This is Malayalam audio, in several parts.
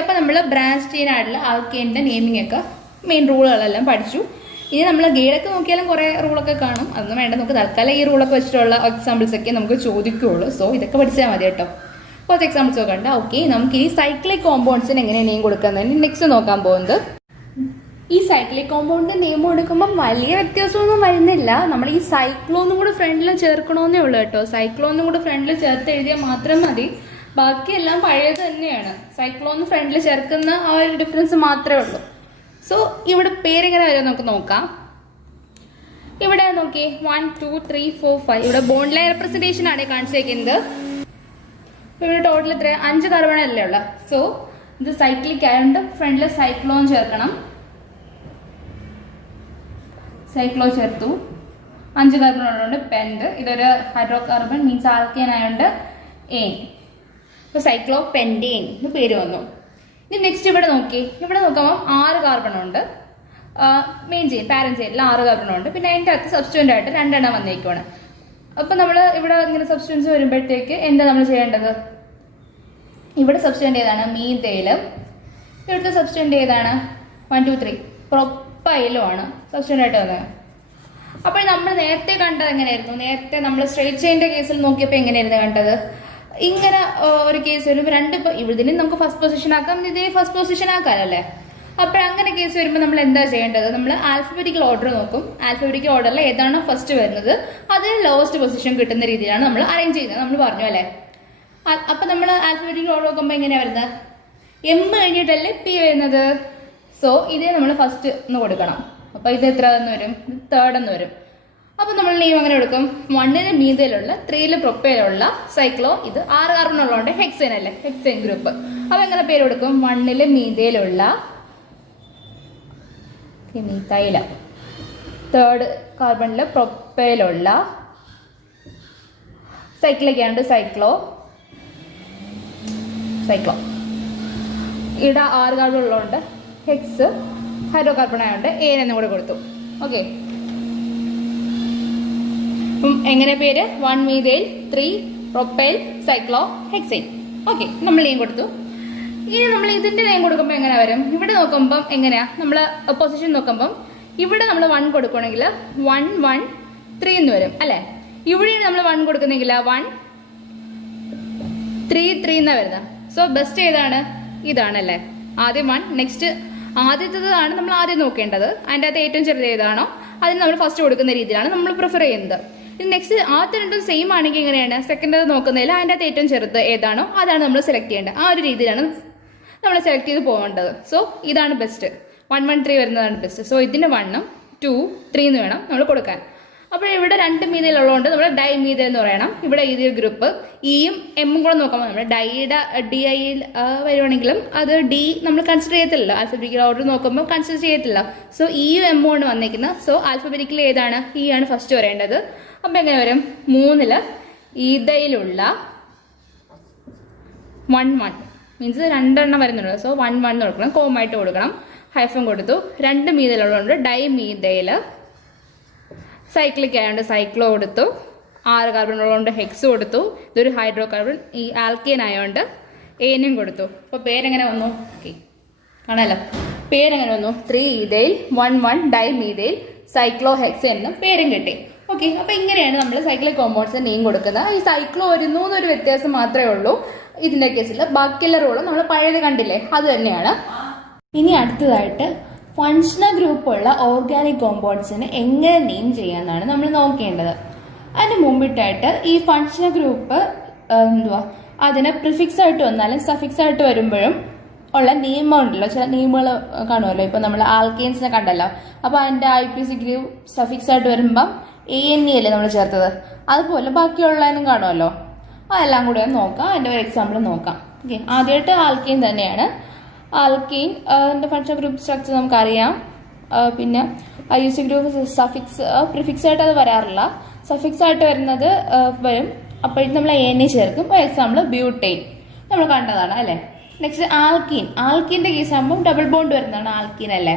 അപ്പോൾ നമ്മൾ ബ്രാഞ്ച് ചെയിൻ ആയിട്ടുള്ള ആൽക്കെയിൻ്റെ നെയിമിംഗ് ഒക്കെ മെയിൻ റൂളുകളെല്ലാം പഠിച്ചു. ഇനി നമ്മൾ ഗൈഡൊക്കെ നോക്കിയാലും കുറേ റൂളൊക്കെ കാണും. അതൊന്നും വേണ്ട, നമുക്ക് തൽക്കാലം ഈ റൂളൊക്കെ വെച്ചിട്ടുള്ള എക്സാമ്പിൾസ് ഒക്കെ നമുക്ക് ചോദിക്കുകയുള്ളൂ. സോ ഇതൊക്കെ പഠിച്ചാൽ മതി കേട്ടോ. കുറച്ച് എക്സാമ്പിൾസ് ഒക്കെ ഉണ്ട്. ഓക്കെ, നമുക്ക് ഈ സൈക്ലിക് കോമ്പൗണ്ട്സിന് എങ്ങനെ നെയിം കൊടുക്കുന്നതിന് നെക്സ്റ്റ് നോക്കാൻ പോകുന്നത്. ഈ സൈക്ലിക് കോമ്പൗണ്ട് നെയിം കൊടുക്കുമ്പോൾ വലിയ വ്യത്യാസമൊന്നും വരുന്നില്ല. നമ്മൾ ഈ സൈക്ലോന്നും കൂടെ ഫ്രണ്ടിൽ ചേർക്കണമെന്നേ ഉള്ളൂ കേട്ടോ. സൈക്ലോന്നും കൂടെ ഫ്രണ്ടിൽ ചേർത്ത് എഴുതിയാൽ മാത്രം മതി. ബാക്കിയെല്ലാം പഴയത് തന്നെയാണ്. സൈക്ലോന്ന് ഫ്രണ്ടിൽ ചേർക്കുന്ന ആ ഒരു ഡിഫറൻസ് മാത്രമേ ഉള്ളൂ. സോ ഇവിടെ പേരെങ്ങനെ വരും നമുക്ക് നോക്കാം. ഇവിടെ നോക്കി 1 2 3 4 5 ഇവിടെ ബോണ്ട് ലൈൻ റെപ്രസെന്റേഷൻ ആണ് കാണിച്ചേക്കുന്നത്. ഇവിടെ ടോട്ടൽ എത്ര 5 കാർബൺ അല്ലേ ഉള്ള. സോ ഇത് സൈക്ലിക് ആയതുകൊണ്ട് ഫ്രണ്ടിൽ സൈക്ലോൺ ചേർക്കണം. സൈക്ലോ ചേർത്തു. 5 കാർബൺ ഉള്ളതുകൊണ്ട് പെൻഡ്. ഇതൊരു ഹൈഡ്രോ കാർബൺ മീൻസ് ആൽക്കെയിൻ ആയതുകൊണ്ട് എയിൻ. ഇപ്പോൾ സൈക്ലോ പെൻഡെയിൻ എന്ന് പേര് വന്നു. ഇനി നെക്സ്റ്റ് ഇവിടെ നോക്കി. ഇവിടെ നോക്കുമ്പോൾ 6 കാർബൺ ഉണ്ട്. മെയിൻ ചെയിൻ പാരന്റ് ചെയിനിൽ 6 കാർബൺ ഉണ്ട്. പിന്നെ അതിൻ്റെ അകത്ത് സബ്സ്റ്റിറ്റ്യൂൻ്റ് ആയിട്ട് 2 എണ്ണം വന്നേക്കുവാണ്. അപ്പം നമ്മൾ ഇവിടെ ഇങ്ങനെ സബ്സ്റ്റിറ്റ്യൂൻസ് വരുമ്പോഴത്തേക്ക് എന്താ നമ്മൾ ചെയ്യേണ്ടത്? ഇവിടെ സബ്സ്റ്റിറ്റ്യൂൻ്റ് ഏതാണ്? മീഥൈലും. ഇവിടുത്തെ സബ്സ്റ്റിറ്റ്യൂൻ്റ് ഏതാണ്? 1 2 3 പ്രൊപ്പൈലും ആണ് സബ്സ്റ്റിറ്റ്യൂൻ്റ് ആയിട്ട് വന്നത്. അപ്പോൾ നമ്മൾ നേരത്തെ കണ്ടത് എങ്ങനെയായിരുന്നു? നേരത്തെ നമ്മൾ സ്ട്രേറ്റ് ചെയിൻ്റെ കേസിൽ നോക്കിയപ്പോൾ എങ്ങനെയായിരുന്നു കണ്ടത്? ഇങ്ങനെ ഒരു കേസ് വരുമ്പോൾ ഇതിന് നമുക്ക് ഫസ്റ്റ് പൊസിഷൻ ആക്കാം, ഇതേ ഫസ്റ്റ് പൊസിഷൻ ആക്കാമല്ലേ. അപ്പോൾ അങ്ങനെ കേസ് വരുമ്പോൾ നമ്മൾ എന്താ ചെയ്യേണ്ടത്? നമ്മൾ ആൽഫബറ്റിക്കൽ ഓർഡർ നോക്കും. ആൽഫബറ്റിക്കൽ ഓർഡറിൽ ഏതാണോ ഫസ്റ്റ് വരുന്നത് അതിന് ലോവസ്റ്റ് പൊസിഷൻ കിട്ടുന്ന രീതിയിലാണ് നമ്മൾ അറേഞ്ച് ചെയ്യുന്നത്. നമ്മൾ പറഞ്ഞു അല്ലേ. അപ്പം നമ്മൾ ആൽഫബറ്റിക്കൽ ഓർഡർ നോക്കുമ്പോൾ എങ്ങനെയാണ് വരുന്നത്? എം കഴിഞ്ഞിട്ടല്ലേ പി വരുന്നത്. സോ ഇതേ നമ്മൾ ഫസ്റ്റ് എന്ന് കൊടുക്കണം. അപ്പോൾ ഇത് എത്ര എന്ന് വരും? ഇത് തേർഡ് എന്ന് വരും. അപ്പം നമ്മൾ നെയിം അങ്ങനെ എടുക്കും. 1 മീഥൈലുള്ള 3 പ്രൊപ്പൈലുള്ള സൈക്ലോ. ഇത് 6 കാർബൺ ഉള്ളതുകൊണ്ട് ഹെക്സൈൻ അല്ലേ, ഹെക്സൈൻ ഗ്രൂപ്പ്. അപ്പം എങ്ങനെ പേര് കൊടുക്കും? 1 മീഥൈലുള്ള മീഥൈല, 3 കാർബണിൽ പ്രൊപ്പൈലുള്ള സൈക്ലിക് ആയതുകൊണ്ട് സൈക്ലോ. ഇവിടെ 6 കാർബൺ ഉള്ളതുകൊണ്ട് ഹെക്സ്. ഹൈഡ്രോ കാർബൺ ആയതുകൊണ്ട് എൻ എന്നും കൂടെ കൊടുത്തു. ഓക്കെ, എങ്ങനെ പേര്? 1 methyl 3 propyl cyclo hexyne. Okay, നമ്മൾ നെയിം കൊടുത്തു. ഇനി നമ്മൾ ഇതിന്റെ നെയിം കൊടുക്കുമ്പോൾ എങ്ങനെ വരും? ഇവിടെ നോക്കുമ്പം എങ്ങനെയാ? നമ്മൾ പൊസിഷൻ നോക്കുമ്പം ഇവിടെ നമ്മൾ 1 കൊടുക്കണമെങ്കിൽ 1 1 3 എന്ന് വരും അല്ലേ. ഇവിടെ നമ്മൾ 1 കൊടുക്കുന്നെങ്കിൽ 1 3 3 എന്നാ വരുന്നത്. സോ ബെസ്റ്റ് ഏതാണ്? ഇതാണല്ലേ. ആദ്യം 1, നെക്സ്റ്റ് ആദ്യത്തേതാണ് നമ്മൾ ആദ്യം നോക്കേണ്ടത്. അതിൻ്റെ അകത്ത് ഏറ്റവും ചെറുത് ഏതാണോ അതിന് നമ്മൾ ഫസ്റ്റ് കൊടുക്കുന്ന രീതിയിലാണ് നമ്മൾ പ്രിഫർ ചെയ്യുന്നത്. നെക്സ്റ്റ് ആദ്യത്തെ രണ്ടും സെയിം ആണെങ്കിൽ എങ്ങനെയാണ്? സെക്കൻഡ് നോക്കുന്നതിൽ അതിൻ്റെ അകത്ത് ഏറ്റവും ചെറുത് ഏതാണോ അതാണ് നമ്മൾ സെലക്ട് ചെയ്യേണ്ടത്. ആ ഒരു രീതിയിലാണ് നമ്മൾ സെലക്ട് ചെയ്ത് പോകേണ്ടത്. സോ ഇതാണ് ബെസ്റ്റ്. 1 1 3 വരുന്നതാണ് ബെസ്റ്റ്. സോ ഇതിന് 1 2 3 എന്ന് വേണം നമ്മൾ കൊടുക്കാൻ. അപ്പോൾ ഇവിടെ 2 മീഥൈലുള്ളതുകൊണ്ട് നമ്മൾ ഡൈ മീഥൈൽ എന്ന് പറയണം. ഇവിടെ ഈ ഗ്രൂപ്പ് ഇയും എമ്മും കൂടെ നോക്കുമ്പോൾ നമ്മൾ ഡൈയുടെ ഡി ഐയിൽ വരുവാണെങ്കിലും അത് ഡി നമ്മൾ കൺസിഡർ ചെയ്യത്തില്ല. ആൽഫബറ്റിക്കൽ ഓർഡർ നോക്കുമ്പോൾ കൺസിഡർ ചെയ്യത്തില്ല. സോ ഇയും എമ്മും കൊണ്ട് വന്നിരിക്കുന്നത്. സോ ആൽഫബറ്റിക്കൽ ഏതാണ്? ഇ ആണ് ഫസ്റ്റ് വരേണ്ടത്. അപ്പം എങ്ങനെ വരും? 3 ഈഥൈലുള്ള 1 1 മീൻസ് 2 എണ്ണം വരുന്നുണ്ട്. സോ 1 1 കൊടുക്കണം, കോമായിട്ട് കൊടുക്കണം, ഹൈഫൻ കൊടുത്തു. 2 മീഥൈലുള്ളതുകൊണ്ട് ഡൈ മീഥൈൽ. സൈക്ലിക് ആയതുകൊണ്ട് സൈക്ലോ കൊടുത്തു. 6 കാർബൺ ഉള്ളതുകൊണ്ട് ഹെക്സ് കൊടുത്തു. ഇതൊരു ഹൈഡ്രോ കാർബൺ ഈ ആൽക്കെയിൻ ആയതുകൊണ്ട് എനും കൊടുത്തു. അപ്പോൾ പേരെങ്ങനെ വന്നു? ഓക്കെ, കാണാമല്ലോ. പേരെങ്ങനെ വന്നു? 3 ethyl 1 1 dye methyl cyclo HECS എന്നും പേരും കിട്ടി. ഓക്കെ, അപ്പോൾ ഇങ്ങനെയാണ് നമ്മൾ സൈക്ലിക് കോമ്പൗണ്ട്സിന് നെയിം കൊടുക്കുന്നത്. ഈ സൈക്ലോ വരുന്നു എന്നൊരു വ്യത്യാസം മാത്രമേ ഉള്ളൂ ഇതിൻ്റെ കേസിൽ. ബാക്കിയുള്ള റോള് നമ്മൾ പഴയത് കണ്ടില്ലേ, അത് തന്നെയാണ്. ഇനി അടുത്തതായിട്ട് ഫങ്ഷണൽ ഗ്രൂപ്പുള്ള ഓർഗാനിക് കോമ്പൗണ്ട്സിന് എങ്ങനെ നെയിം ചെയ്യാമെന്നാണ് നമ്മൾ നോക്കേണ്ടത്. അതിന് മുമ്പിട്ടായിട്ട് ഈ ഫങ്ഷണൽ ഗ്രൂപ്പ് അതിന് പ്രിഫിക്സ് ആയിട്ട് വന്നാലും സഫിക്സ് ആയിട്ട് വരുമ്പോഴും ഉള്ള നെയിമുണ്ടല്ലോ, ചില നെയിമുകൾ കാണുമല്ലോ. ഇപ്പം നമ്മൾ ആൽക്കെയിൻസിനെ കണ്ടല്ലോ. അപ്പോൾ അതിൻ്റെ IUPAC ഗ്രൂപ്പ് സഫിക്സ് ആയിട്ട് വരുമ്പം ANE അല്ലേ നമ്മൾ ചേർത്തത്. അതുപോലെ ബാക്കിയുള്ളതിനും കാണുമല്ലോ. അതെല്ലാം കൂടെ നോക്കാം. അതിൻ്റെ ഒരു എക്സാമ്പിൾ നോക്കാം. ഓക്കെ, ആദ്യമായിട്ട് ആൽക്കെയിൻ തന്നെയാണ്. ആൽക്കെയിൻ ഫങ്ഷണൽ ഗ്രൂപ്പ് സ്ട്രക്ചർ നമുക്കറിയാം. പിന്നെ IUPAC ഗ്രൂപ്പ് സഫിക്സ് പ്രിഫിക്സ് ആയിട്ട് അത് വരാറില്ല. സഫിക്സ് ആയിട്ട് വരുന്നത് വരും. അപ്പോഴേക്കും നമ്മൾ ANE ചേർക്കും. ഒരു എക്സാമ്പിൾ ബ്യൂട്ടൈൻ നമ്മൾ കണ്ടതാണ് അല്ലേ. നെക്സ്റ്റ് ആൽക്കീൻ്റെ കേസ് ആകുമ്പോൾ ഡബിൾ ബോണ്ട് വരുന്നതാണ് ആൽക്കീൻ അല്ലേ.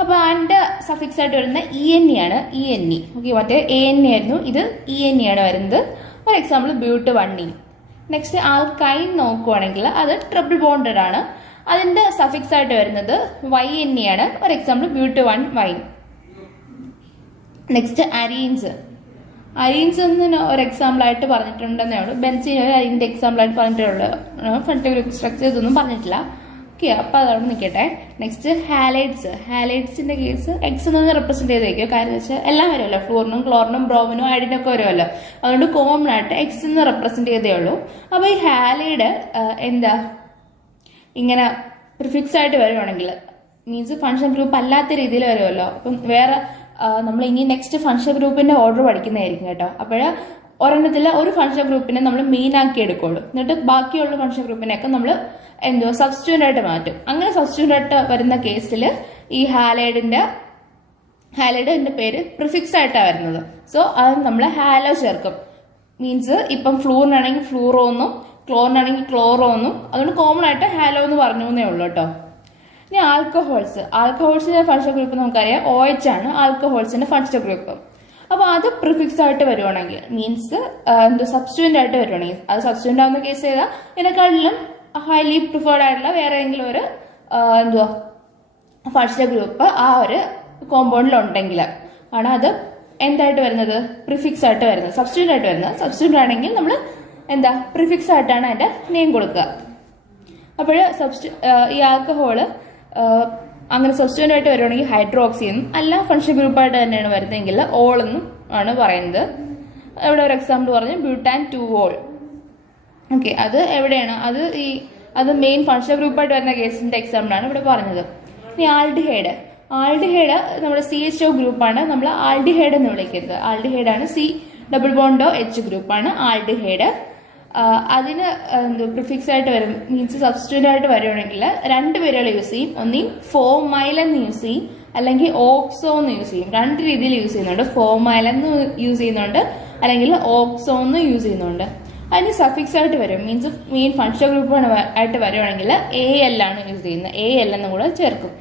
അപ്പോൾ അതിൻ്റെ സഫിക്സ് ആയിട്ട് വരുന്ന ENE ആണ്. ENE. ഓക്കെ, മറ്റേ ANE ആയിരുന്നു, ഇത് ENE ആണ് വരുന്നത്. ഒരു എക്സാമ്പിൾ ബ്യൂട്ട് 1E. നെക്സ്റ്റ് ആൽക്കൈൻ നോക്കുവാണെങ്കിൽ അത് ട്രിപ്പിൾ ബോണ്ടഡ് ആണ്. അതിന്റെ സഫിക്സ് ആയിട്ട് വരുന്നത് വൈ തന്നെയാണ്. ഫോർ എക്സാമ്പിൾ ബ്യൂട്ട്1 വൈൻ. Next arenes. അരീൻസ് എന്ന് ഒരു എക്സാമ്പിൾ ആയിട്ട് പറഞ്ഞിട്ടുണ്ടെന്നേ ഉള്ളൂ. ബെൻസീൻ അരീൻ്റെ എക്സാമ്പിൾ ആയിട്ട് പറഞ്ഞിട്ടുള്ളൂ. ഫണ്ട് ഗ്രൂപ്പ് സ്ട്രക്ചർ ഇതൊന്നും പറഞ്ഞിട്ടില്ല. ഓക്കെ, അപ്പൊ അതവിടെ നിൽക്കട്ടെ. Next halides. ഹാലൈഡ്സിന്റെ കേസ് എക്സ് എന്ന് റെപ്രസെന്റ് ചെയ്ത് വയ്ക്കും. കാര്യം വെച്ചാൽ എല്ലാം വരുമല്ലോ, ഫ്ലൂറിനും ക്ലോറിനും ബ്രോമിനും അയഡിനും ഒക്കെ വരുമല്ലോ. അതുകൊണ്ട് കോമൺ ആയിട്ട് എക്സ് എന്ന് റെപ്രസെന്റ് ചെയ്തേ ഉള്ളൂ. അപ്പൊ ഈ ഹാലൈഡ് എന്താ ഇങ്ങനെ പ്രിഫിക്സ് ആയിട്ട് വരുവാണെങ്കിൽ മീൻസ് ഫംഗ്ഷൻ ഗ്രൂപ്പ് അല്ലാത്ത രീതിയിൽ വരുമല്ലോ. അപ്പം വേറെ നമ്മൾ ഇനി നെക്സ്റ്റ് ഫംഗ്ഷൻ ഗ്രൂപ്പിന്റെ ഓർഡർ പഠിക്കുന്നതായിരിക്കും കേട്ടോ. അപ്പോഴ് ഒരെണ്ണത്തില് ഒരു ഫംഗ്ഷൻ ഗ്രൂപ്പിനെ നമ്മൾ മെയിൻ ആക്കി എടുക്കുള്ളൂ. എന്നിട്ട് ബാക്കിയുള്ള ഫംഗ്ഷൻ ഗ്രൂപ്പിനെയൊക്കെ നമ്മൾ സബ്സ്റ്റിറ്റ്യൂന്റ് ആയിട്ട് മാറ്റും. അങ്ങനെ സബ്സ്റ്റിറ്റ്യൂന്റ് ആയിട്ട് വരുന്ന കേസിൽ ഈ ഹാലൈഡിന്റെ പേര് പ്രിഫിക്സ് ആയിട്ടാണ് വരുന്നത്. സോ അത് നമ്മൾ ഹാലോ ചേർക്കും. മീൻസ് ഇപ്പം ഫ്ലൂറിനാണെങ്കിൽ ഫ്ലൂറോ എന്നും ക്ലോറിനാണെങ്കിൽ ക്ലോറോ എന്നും. അതുകൊണ്ട് കോമൺ ആയിട്ട് ഹാലോ എന്ന് പറഞ്ഞു എന്നേ ഉള്ളൂ കേട്ടോ. ഇനി ആൽക്കഹോൾസിന്റെ ഫംഗ്ഷൻ ഗ്രൂപ്പ് നമുക്കറിയാം OH ആണ് ആൽക്കഹോൾസിന്റെ ഫംഗ്ഷൻ ഗ്രൂപ്പ്. അപ്പൊ അത് പ്രിഫിക്സ് ആയിട്ട് വരുവാണെങ്കിൽ മീൻസ് സബ്സ്റ്റിറ്റ്യൂന്റ് ആയിട്ട് വരുവാണെങ്കിൽ, അത് സബ്സ്റ്റിറ്റ്യൂന്റ് ആവുന്ന കേസ് ചെയ്താൽ ഇതിനെക്കാട്ടിലും ഹൈലി പ്രിഫേർഡ് ആയിട്ടുള്ള വേറെ ഏതെങ്കിലും ഒരു ഫംഗ്ഷൻ ഗ്രൂപ്പ് ആ ഒരു കോമ്പൗണ്ടിൽ ഉണ്ടെങ്കിൽ ആണ് അത് എന്തായിട്ട് വരുന്നത്, പ്രിഫിക്സ് ആയിട്ട് വരുന്നത്, സബ്സ്റ്റിറ്റ്യൂന്റ് ആയിട്ട് വരുന്നത്. സബ്സ്റ്റിറ്റ്യൂന്റ് ആണെങ്കിൽ നമ്മൾ പ്രിഫിക്സ് ആയിട്ടാണ് അതിന്റെ നെയിം കൊടുക്കുക. അപ്പോൾ ഈ ആൽക്കഹോള് അങ്ങനെ സബ്സ്റ്റിറ്റ്യൂന്റ് ആയിട്ട് വരുവാണെങ്കിൽ ഹൈഡ്രോക്സി എന്നും, അല്ല ഫംഗ്ഷൻ ഗ്രൂപ്പായിട്ട് തന്നെയാണ് വരുന്നതെങ്കിൽ ഓൾ എന്നും ആണ് പറയുന്നത്. ഇവിടെ ഒരു എക്സാമ്പിൾ പറഞ്ഞു ബ്യൂട്ടാൻ 2-ol. ഓക്കെ, അത് എവിടെയാണ്, അത് മെയിൻ ഫംഗ്ഷൻ ഗ്രൂപ്പായിട്ട് വരുന്ന കേസിന്റെ എക്സാമ്പിൾ ആണ് ഇവിടെ പറഞ്ഞത്. ഇനി ആൽഡിഹൈഡ് നമ്മുടെ CHO ഗ്രൂപ്പാണ് നമ്മൾ ആൽഡിഹൈഡ് എന്ന് വിളിക്കുന്നത്. ആൽഡിഹൈഡ് ആണ് C=H ഗ്രൂപ്പാണ് ആൽഡിഹൈഡ്. അതിന് പ്രിഫിക്സ് ആയിട്ട് വരും മീൻസ് സബ്സ്റ്റിറ്റ്യൂന്റ് ആയിട്ട് വരുവാണെങ്കിൽ രണ്ട് പേരുകൾ യൂസ് ചെയ്യും. ഒന്നീ ഫോമൈൽ എന്ന് യൂസ് ചെയ്യും, അല്ലെങ്കിൽ ഓക്സോ എന്ന് യൂസ് ചെയ്യും. രണ്ട് രീതിയിൽ യൂസ് ചെയ്യുന്നുണ്ട്. ഫോമൈൽ എന്ന് യൂസ് ചെയ്യുന്നുണ്ട്, അല്ലെങ്കിൽ ഓക്സോ എന്ന് യൂസ് ചെയ്യുന്നുണ്ട്. അതിന് സഫിക്സ് ആയിട്ട് വരും മീൻസ് മെയിൻ ഫംഗ്ഷൻ ഗ്രൂപ്പ് ആയിട്ട് വരുവാണെങ്കിൽ AL ആണ് യൂസ് ചെയ്യുന്നത്. AL എന്നും കൂടെ ചേർക്കും.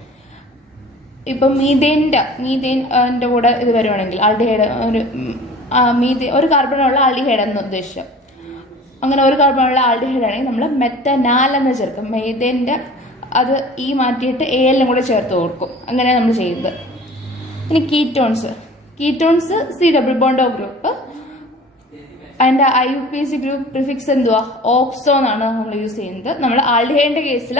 ഇപ്പം മീഥേൻ്റെ കൂടെ ഇത് വരുവാണെങ്കിൽ ആൽഡിഹൈഡ് ഒരു കാർബണുള്ള ആൽഡിഹൈഡ് എന്ന് ഉദ്ദേശിച്ചു. അങ്ങനെ ഒരു കാർബണുള്ള ആൽഡിഹൈഡ് ആണെങ്കിൽ നമ്മൾ മെത്തനാൽ എന്ന് ചേർക്കും. മീഥേൻ്റെ അത് മാറ്റിയിട്ട് AL കൂടെ ചേർത്ത് കൊടുക്കും. അങ്ങനെ നമ്മൾ ചെയ്യുന്നത്. ഇനി കീറ്റോൺസ് C=O ഗ്രൂപ്പ്. അതിന്റെ IUPAC ഗ്രൂപ്പ് പ്രിഫിക്സ് എന്തുവാ, ഓക്സോ എന്നാണ് നമ്മൾ യൂസ് ചെയ്യുന്നത്. നമ്മൾ ആൽഡിഹൈഡിന്റെ കേസിൽ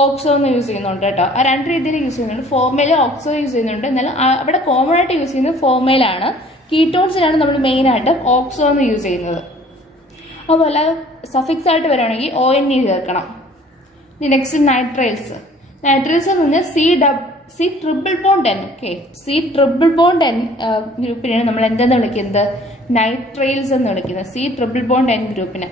ഓക്സോ എന്ന് യൂസ് ചെയ്യുന്നുണ്ട് കേട്ടോ. ആ രണ്ട് രീതിയിൽ യൂസ് ചെയ്യുന്നുണ്ട്. ഫോമൈൽ ഓക്സോ യൂസ് ചെയ്യുന്നുണ്ട്. എന്നാലും അവിടെ കോമൺ ആയിട്ട് യൂസ് ചെയ്യുന്നത് ഫോമൈലാണ്. കീറ്റോൺസിലാണ് നമ്മൾ മെയിൻ ആയിട്ട് ഓക്സോ എന്ന് യൂസ് ചെയ്യുന്നത്. അതുപോലെ സഫിക്സ് ആയിട്ട് വരുവാണെങ്കിൽ ONE ചേർക്കണം. നെക്സ്റ്റ് നൈട്രൈൽസ് എന്ന് പറഞ്ഞാൽ C=N. ഓക്കെ, C=N ഗ്രൂപ്പിനെയാണ് നമ്മൾ എന്തെന്ന് വിളിക്കുന്നത്, നൈട്രൈൽസ് എന്ന് വിളിക്കുന്നത്. C=N ഗ്രൂപ്പിന്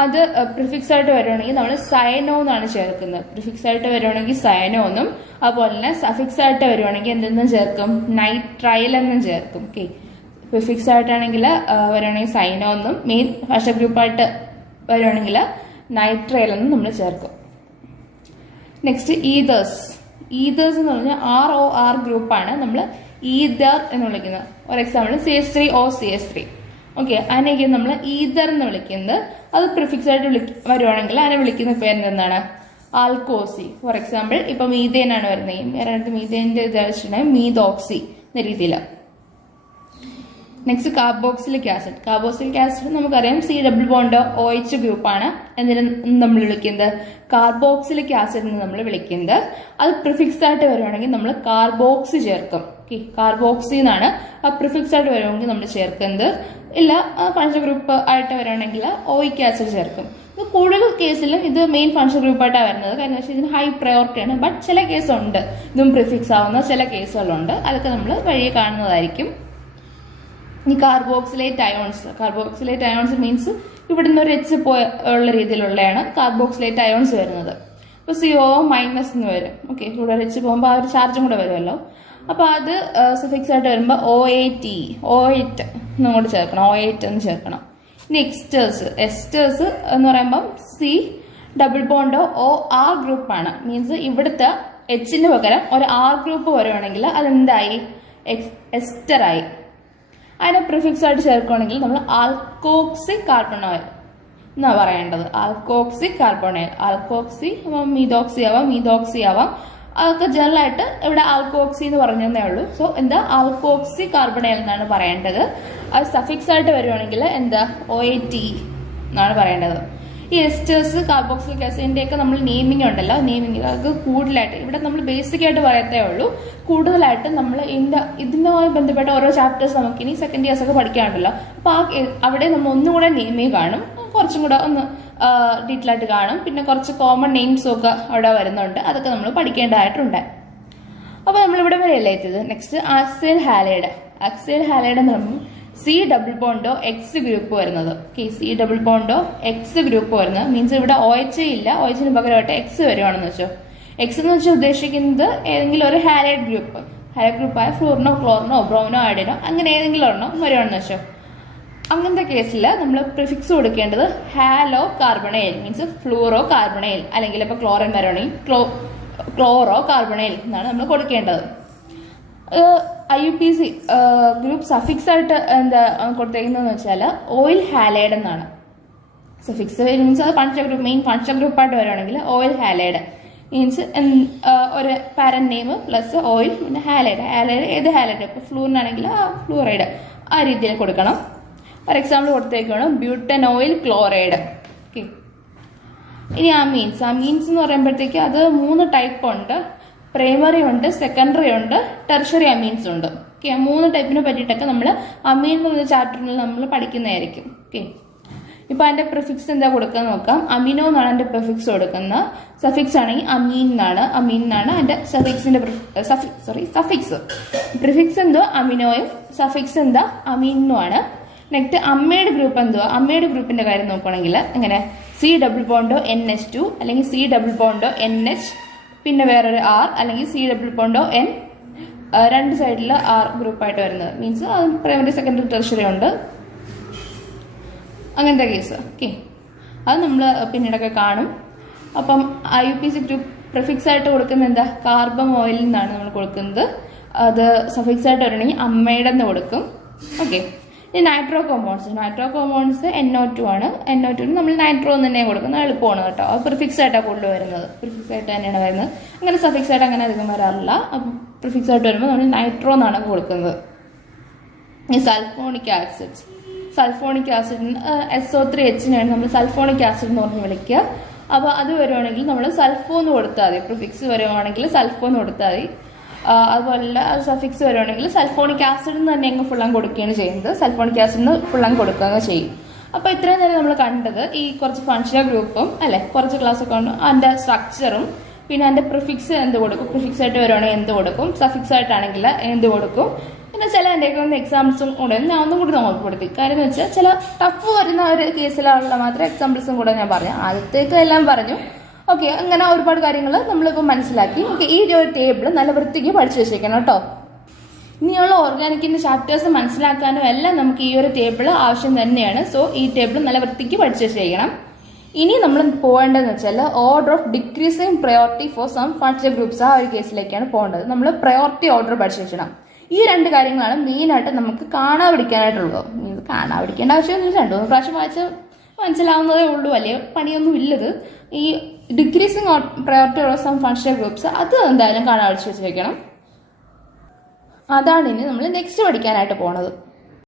അത് പ്രിഫിക്സ് ആയിട്ട് വരുവാണെങ്കിൽ നമ്മൾ സയനോ എന്നാണ് ചേർക്കുന്നത്. പ്രിഫിക്സ് ആയിട്ട് വരുവാണെങ്കിൽ സയനോ എന്നും, അതുപോലെ തന്നെ സഫിക്സ് ആയിട്ട് വരുവാണെങ്കിൽ എന്തെന്നും ചേർക്കും, നൈട്രൈൽ എന്നും ചേർക്കും. ഓക്കെ, പ്രിഫിക്സ് ആയിട്ടാണെങ്കിൽ വരുവാണെങ്കിൽ സൈനോ എന്നും, മെയിൻ ഫംഗ്ഷൻ ഗ്രൂപ്പായിട്ട് വരുവാണെങ്കിൽ നൈട്രൈൽ എന്നും നമ്മൾ ചേർക്കും. നെക്സ്റ്റ് ഈതേഴ്സ് എന്ന് പറഞ്ഞാൽ ROR ഗ്രൂപ്പാണ് നമ്മൾ ഈതർ എന്ന് വിളിക്കുന്നത്. For example CH3OCH3. ഓക്കെ, അതിനൊക്കെ നമ്മൾ ഈതർ എന്ന് വിളിക്കുന്നത്. അത് പ്രിഫിക്സ് ആയിട്ട് വരുവാണെങ്കിൽ അതിനെ വിളിക്കുന്ന പേര് എന്താണ്, ആൽക്കോസി. ഫോർ എക്സാമ്പിൾ ഇപ്പൊ മീഥേൻ ആണ് വരുന്നത്. വേറെ മീഥേന്റെ ഇത് വെച്ചിട്ടുണ്ടെങ്കിൽ മീതോക്സി എന്ന രീതിയിൽ. നെക്സ്റ്റ് കാർബോക്സിലിക് ആസിഡ് നമുക്കറിയാം C=OH ഗ്രൂപ്പാണ്. എന്തിനു നമ്മൾ വിളിക്കുന്നത്, കാർബോക്സിലിക് ആസിഡ് എന്ന് നമ്മൾ വിളിക്കുന്നത്. അത് പ്രിഫിക്സ് ആയിട്ട് വരുവാണെങ്കിൽ നമ്മൾ കാർബോക്സി ചേർക്കും. ഓക്കെ, കാർബോക്സി എന്നാണ് ആ പ്രിഫിക്സ് ആയിട്ട് വരുവാണെങ്കിൽ നമ്മൾ ചേർക്കുന്നത്. ഇല്ല ഫംഗ്ഷൻ ഗ്രൂപ്പ് ആയിട്ട് വരുവാണെങ്കിൽ OIC ആസിഡ് ചേർക്കും. ഇത് കൂടുതൽ കേസിലും ഇത് മെയിൻ ഫംഗ്ഷൻ ഗ്രൂപ്പായിട്ടാണ് വരുന്നത്. കാരണം വെച്ചാൽ ഇതിന് ഹൈ പ്രയോറിറ്റിയാണ്. ബട്ട് ചില കേസുണ്ട് ഇതും പ്രിഫിക്സ് ആവുന്ന ചില കേസുകളുണ്ട്. അതൊക്കെ നമ്മൾ വഴിയെ കാണുന്നതായിരിക്കും. ഈ കാർബോക്സിലേറ്റ് അയോൺസ് മീൻസ് ഇവിടുന്ന് ഒരു H ഉള്ള രീതിയിലുള്ളതാണ് കാർബോക്സിലേറ്റ് അയോൺസ് വരുന്നത്. ഇപ്പൊ CO- എന്ന് വരും. ഓക്കെ, ഇവിടെ H പോകുമ്പോൾ ആ ഒരു ചാർജും കൂടെ വരുമല്ലോ. അപ്പൊ അത് സഫിക്സ് ആയിട്ട് വരുമ്പോൾ OAT എന്നോട് ചേർക്കണം. OAT എന്ന് ചേർക്കണം. ഇനി എസ്റ്റേഴ്സ് എന്ന് പറയുമ്പോൾ C=OR ഗ്രൂപ്പാണ്. മീൻസ് ഇവിടുത്തെ Hന് പകരം ഒരു R ഗ്രൂപ്പ് വരുവാണെങ്കിൽ അതെന്തായി, എസ്റ്ററായി. അതിനെ പ്രിഫിക്സ് ആയിട്ട് ചേർക്കുകയാണെങ്കിൽ നമ്മൾ ആൽക്കോക്സി കാർബണോയിൽ. എന്നാണ് പറയേണ്ടത്. ആൽക്കോക്സി കാർബോണൈൽ, ആൽക്കോക്സി മീതോക്സി ആവാം, മീതോക്സി ആവാം, അതൊക്കെ ജനറൽ ആയിട്ട് ഇവിടെ ആൽക്കോക്സി എന്ന് പറഞ്ഞതേ ഉള്ളൂ. സോ എന്താ ആൽക്കോക്സി കാർബണൈൽ എന്നാണ് പറയേണ്ടത്. അത് സഫിക്സ് ആയിട്ട് വരുവാണെങ്കിൽ എന്താ OAT എന്നാണ് പറയേണ്ടത്. ഈ എസ്റ്റേഴ്സ് കാർബോക്സിലിക് ആസിഡിന്റെ ഒക്കെ നമ്മൾ നെയിമിംഗ് ഉണ്ടല്ലോ, നെയിമിംഗ് അത് കൂടുതലായിട്ട് ഇവിടെ നമ്മൾ ബേസിക് ആയിട്ട് പറയത്തേ ഉള്ളൂ. കൂടുതലായിട്ട് നമ്മൾ ഇതിനുമായി ബന്ധപ്പെട്ട ഓരോ ചാപ്റ്റേഴ്സ് നമുക്ക് ഇനി സെക്കൻഡ് ഇയേഴ്സ് ഒക്കെ പഠിക്കാനുണ്ടല്ലോ. അപ്പൊ അവിടെ നമ്മൾ ഒന്നും കൂടെ നെയിമിംഗ് കാണും, കുറച്ചും കൂടെ ഒന്ന് ഡീറ്റെയിൽ ആയിട്ട് കാണും. പിന്നെ കുറച്ച് കോമൺ നെയിംസും ഒക്കെ അവിടെ വരുന്നുണ്ട്, അതൊക്കെ നമ്മൾ പഠിക്കേണ്ടതായിട്ടുണ്ട്. അപ്പൊ നമ്മളിവിടെ വരെയല്ലേ എത്തിയത്. Next axial halide. Axial halide എന്ന് പറയുമ്പോൾ C-ഡബിൾ-ബോണ്ടോ X ഗ്രൂപ്പ് വരുന്നത്. C-ഡബിൾ-ബോണ്ടോ X ഗ്രൂപ്പ് വരുന്നത് മീൻസ് ഇവിടെ OH ഇല്ല, OH പകരമായിട്ട് X വരുവാണെന്ന് വെച്ചോ. X എന്ന് വെച്ചാൽ ഉദ്ദേശിക്കുന്നത് ഏതെങ്കിലും ഒരു ഹാലൈഡ് ഗ്രൂപ്പായ ഫ്ലൂറിനോ ക്ലോറിനോ ബ്രോമിനോ അയഡിനോ അങ്ങനെ ഏതെങ്കിലും ഒരെണ്ണം വരുവാണെന്ന് വെച്ചോ. അങ്ങനത്തെ കേസിൽ നമ്മൾ പ്രിഫിക്സ് കൊടുക്കേണ്ടത് halo carbonyl means fluoro carbonyl, അല്ലെങ്കിൽ ഇപ്പൊ ക്ലോറിൻ വരുവാണെങ്കിൽ ക്ലോറോ കാർബണൈൽ എന്നാണ് നമ്മൾ കൊടുക്കേണ്ടത്. IUPAC ഗ്രൂപ്പ് സഫിക്സ് ആയിട്ട് എന്താ കൊടുത്തേക്കുന്നതെന്ന് വെച്ചാൽ ഓയിൽ ഹാലൈഡ് എന്നാണ്. സഫിക്സ് മീൻസ് അത് മെയിൻ ഫങ്ഷൻ ഗ്രൂപ്പായിട്ട് വരുവാണെങ്കിൽ ഓയിൽ ഹാലൈഡ് മീൻസ് ഒരു പാരന്റ് നെയിം പ്ലസ് ഓയിൽ പിന്നെ ഹാലൈഡ് ഏത് ഹാലൈഡ്, ഇപ്പൊ ഫ്ലൂറിനാണെങ്കിൽ ആ ഫ്ലൂറൈഡ് ആ രീതിയിൽ കൊടുക്കണം. ഫോർ എക്സാമ്പിൾ കൊടുത്തേക്കാണ് ബ്യൂട്ടനോയിൽ ക്ലോറൈഡ്. ഓക്കെ, ഇനി അമീൻസ് എന്ന് പറയുമ്പോഴത്തേക്ക് അത് 3 ടൈപ്പ് ഉണ്ട്. പ്രൈമറി ഉണ്ട്, സെക്കൻഡറി ഉണ്ട്, ടെർഷറി അമീൻസ് ഉണ്ട്. ഓക്കെ, 3 ടൈപ്പിനെ പറ്റിയിട്ടൊക്കെ നമ്മൾ അമീൻ എന്നുള്ള ചാപ്റ്ററിൽ നമ്മൾ പഠിക്കുന്നതായിരിക്കും. ഓക്കെ, ഇപ്പൊ അതിന്റെ പ്രിഫിക്സ് എന്താ കൊടുക്കുക നോക്കാം. അമിനോ എന്നാണ് അതിന്റെ പ്രിഫിക്സ് കൊടുക്കുന്നത്. സഫിക്സ് ആണെങ്കിൽ അമീൻ എന്നാണ് അതിന്റെ സഫിക്സ്. പ്രിഫിക്സ് എന്തോ അമിനോയും സഫിക്സ് എന്താ അമീനുമാണ്. നെക്സ്റ്റ് അമ്മയുടെ ഗ്രൂപ്പ് എന്തുവാ. അമ്മയുടെ ഗ്രൂപ്പിന്റെ കാര്യം നോക്കുകയാണെങ്കിൽ എങ്ങനെ C-ഡബിൾ-ബോണ്ടോ NH2 അല്ലെങ്കിൽ C-ഡബിൾ-ബോണ്ടോ NH പിന്നെ വേറൊരു R അല്ലെങ്കിൽ C-ഡബിൾ-ബോണ്ടോ N, 2 സൈഡിൽ R ഗ്രൂപ്പായിട്ട് വരുന്നത് മീൻസ് പ്രൈമറി സെക്കൻഡറി ടെർഷറി ഉണ്ട്, അങ്ങനത്തെ കേസ്. ഓക്കെ, അത് നമ്മൾ പിന്നീടൊക്കെ കാണും. അപ്പം IUPAC ഗ്രൂപ്പ് പ്രിഫിക്സ് ആയിട്ട് കൊടുക്കുന്നത് എന്താ കാർബൺ ഓയിൽ എന്നാണ് നമ്മൾ കൊടുക്കുന്നത്. അത് സഫിക്സ് ആയിട്ട് വരണമെങ്കിൽ അമ്മയുടെ കൊടുക്കും. ഓക്കെ, ഇനി നൈട്രോ കോമ്പൗണ്ട്സ് NO2 ആണ്. NO2 നമ്മൾ നൈട്രോ തന്നെ കൊടുക്കുന്നത്, എളുപ്പമാണ് കേട്ടോ. അത് പ്രിഫിക്സ് ആയിട്ടാണ് കൂടുതൽ വരുന്നത്, പ്രിഫിക്സ് ആയിട്ട് തന്നെയാണ് വരുന്നത്. അങ്ങനെ സഫിക്സ് ആയിട്ട് അങ്ങനെ അധികം വരാറില്ല. അപ്പം പ്രിഫിക്സ് ആയിട്ട് വരുമ്പോൾ നമ്മൾ നൈട്രോ എന്നാണ് കൊടുക്കുന്നത്. ഈ സൾഫോണിക് ആസിഡിന് SO3H നമ്മൾ സൾഫോണിക് ആസിഡ് എന്ന് പറഞ്ഞ് വിളിക്കുക. അപ്പോൾ അത് വരുവാണെങ്കിൽ നമ്മൾ സൾഫോ എന്ന് കൊടുത്താൽ മതി. പ്രിഫിക്സ് വരുവാണെങ്കിൽ സൾഫോ എന്ന് കൊടുത്താൽ മതി. അതുപോലെ സഫിക്സ് വരുവാണെങ്കിൽ സൾഫോണിക് ആസിഡ് തന്നെ അങ്ങ് ഫുള്ളം കൊടുക്കുകയാണ് ചെയ്യുന്നത്. സൾഫോണിക് ആസിഡിന് ഫുള്ളം കൊടുക്കുക ചെയ്യും. അപ്പോൾ ഇത്രയും നേരം നമ്മൾ കണ്ടത് ഈ കുറച്ച് ഫങ്ഷണൽ ഗ്രൂപ്പും അല്ലെ, കുറച്ച് ക്ലാസ് ഒക്കെ ഉണ്ട്, അതിന്റെ സ്ട്രക്ചറും പിന്നെ അതിന്റെ പ്രിഫിക്സ് എന്ത് കൊടുക്കും, പ്രിഫിക്സ് ആയിട്ട് വരുവാണെങ്കിൽ എന്ത് കൊടുക്കും, സഫിക്സ് ആയിട്ടാണെങ്കിൽ എന്ത് കൊടുക്കും, പിന്നെ ചില എൻ്റെ എക്സാമ്പിൾസും കൂടെ ഞാൻ ഒന്നും കൂടി നോക്കപ്പെടുത്തി. കാര്യം എന്ന് വെച്ചാൽ ചില ടഫ് വരുന്ന ഒരു കേസിലുള്ള മാത്രം എക്സാമ്പിൾസും കൂടെ ഞാൻ പറഞ്ഞു. ആദ്യത്തേക്ക് എല്ലാം പറഞ്ഞു. ഓക്കെ, അങ്ങനെ ഒരുപാട് കാര്യങ്ങൾ നമ്മളിപ്പോൾ മനസ്സിലാക്കി. ഓക്കെ, ഈ ഒരു ടേബിൾ നല്ല വൃത്തിക്ക് പഠിച്ചു വെച്ചേക്കണം കേട്ടോ. ഇനിയുള്ള ഓർഗാനിക്കിന്റെ ചാപ്റ്റേഴ്സ് മനസ്സിലാക്കാനും എല്ലാം നമുക്ക് ഈ ഒരു ടേബിൾ ആവശ്യം തന്നെയാണ്. സോ ഈ ടേബിൾ നല്ല വൃത്തിക്ക് പഠിച്ചു വെച്ചേക്കണം. ഇനി നമ്മൾ പോകേണ്ടതെന്ന് വെച്ചാൽ order of decreasing priority for some functional groups, ആ ഒരു കേസിലേക്കാണ് പോകേണ്ടത്. നമ്മൾ പ്രയോറിറ്റി ഓർഡർ പഠിച്ചു വെക്കണം. ഈ 2 കാര്യങ്ങളാണ് മെയിനായിട്ട് നമുക്ക് കാണാപിടിക്കാനായിട്ടുള്ളത്. കാണാപിടിക്കേണ്ട ആവശ്യമൊന്നുമില്ല, 2-3 പ്രാവശ്യം വായിച്ച് മനസ്സിലാവുന്നതേ ഉള്ളൂ, വലിയ പണിയൊന്നും ഇല്ലത്. ഈ decreasing priority of some functional groups അത് എന്തായാലും കാണാപിടിച്ച് വെച്ചേക്കണം. അതാണ് ഇനി നമ്മൾ നെക്സ്റ്റ് പഠിക്കാനായിട്ട് പോണത്.